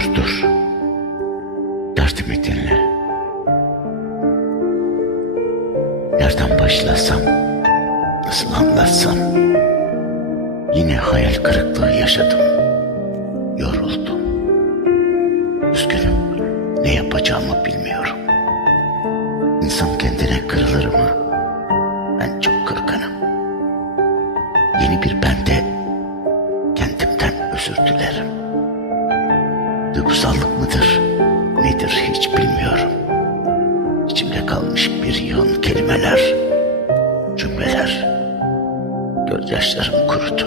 olur dur. Derdimi dinle. Nereden başlasam, nasıl anlatsam, yine hayal kırıklığı yaşadım. Yoruldum. Üzgünüm. Ne yapacağımı bilmiyorum. İnsan kendine kırılır mı? Ben çok kırgınım. Yeni bir bende kendimden özür dilerim. Duygusallık mıdır? Nedir hiç bilmiyorum. İçimde kalmış bir yığın kelimeler, cümleler. Gözyaşlarım kurudu.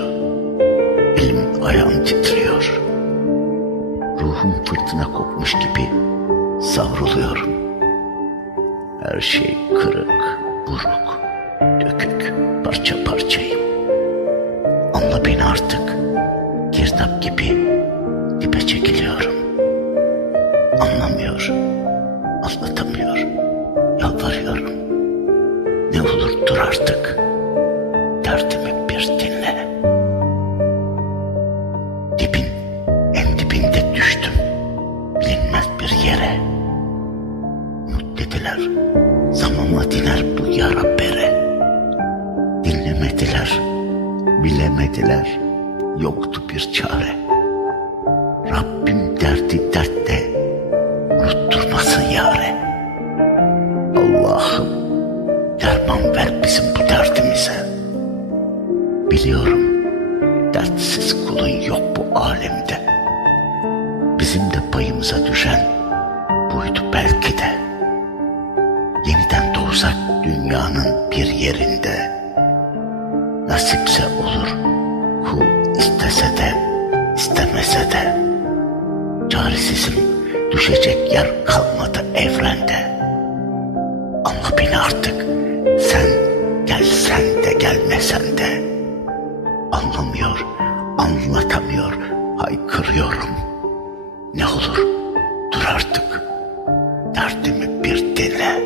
Elim ayağım titriyor. Ruhum fırtına kopmuş gibi savruluyorum. Her şey kırık, buruk, dökük, parça parçayım. Anla beni artık. Girdap gibi dibe çekiliyorum. Anlamıyor, anlatamıyor, yalvarıyorum. Ne olur dur artık. Derdimi bir dinle. Dibin en dibinde düştüm. Bilinmez bir yere. Umut dediler. Zamamadılar bu yarabbere. Dinlemediler. Bilemediler. Yoktu bir çare. Rabbim derdi dertte. Unutturmasın yare. Allah'ım derman ver bizim bu derdimize. Biliyorum dertsiz kulun yok bu alemde. Bizim de payımıza düşen buydu belki de. Yeniden doğsak dünyanın bir yerinde. Nasipse olur kul istese de istemese de. Çaresizim düşecek yer kalmadı evrende. Anla beni artık sen gelsen de gelmesen de. Anlamıyor, anlatamıyor, haykırıyorum. Ne olur dur artık. Derdimi bir dinle.